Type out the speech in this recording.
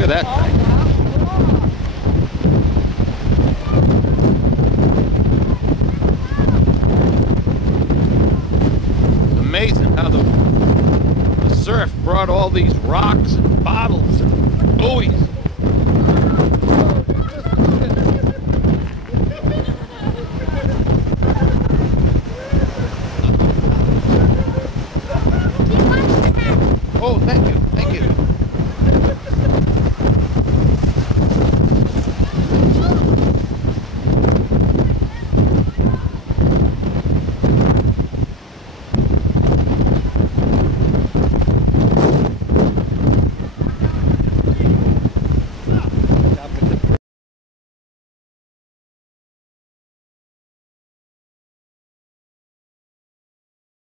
Look at that thing. It's amazing how the surf brought all these rocks and bottles and buoys. Oh, thank you.